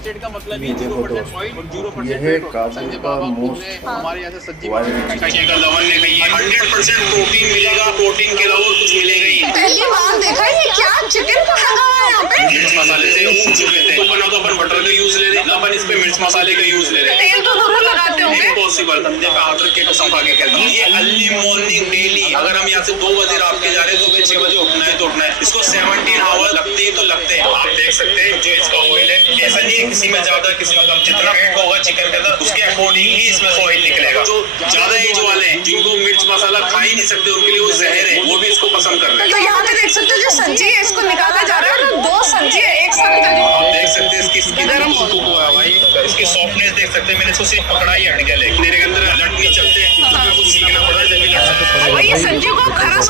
State का मतलब ही 0% oil और 0% यह फैट होता है। काबुल संजय का बाबा मोस्ट हमारे यहाँ से सब्जी का लवन में भी 100% प्रोटीन मिलेगा, प्रोटीन के अलावा कुछ मिलेगा ही। पहली बार देखा ये क्या चिकन का लगा हुआ है यहाँ पे। मिर्च मसाले से उग चुके थे, अपन तो अपन बटर का यूज ले रहे, ना अपन इस पे मिर्च मसाले का यूज ले रहे। तेल तो दोनों लगाते होंगे। इम्पॉसिबल, धंधे पे हाथ रख के कसम खा के कहता हूँ, ये अर्ली मॉर्निंग डेली, अगर हम यहाँ से 2 बजे रात के जा रहे हैं, सुबह 6 बजे उठना है तो उठना है। इसको 17 आवर लगते ही तो लगते हैं। आप देख सकते हैं जो इसका ऑयल है, ऐसा नहीं है किसी में ज्यादा किसी में कम, जितना फैट होगा चिकन के अंदर उसके अकॉर्डिंग ही इसमें से ऑयल निकलेगा। जो ज्यादा एज वाले हैं, जिनको मिर्च मसाला खा ही नहीं सकते, उनके लिए वो जहर है, वो भी इसको पसंद कर रहे हैं। तो यहाँ पे देख सकते हो जो सब्जी है इसको निकाला जा रहा है और 2 सब्जी है एक साथ निकाली। आप देख सकते हैं इसकी स्किन हुआ है भाई, इसकी सॉफ्टनेस देख सकते हैं। मैंने इसको सिर्फ पकड़ा ही हट गया, लेकिन मेरे अंदर लट नहीं चलते, कुछ सीखना पड़ा जब भी लट सकते। और ये सब्जी को खरा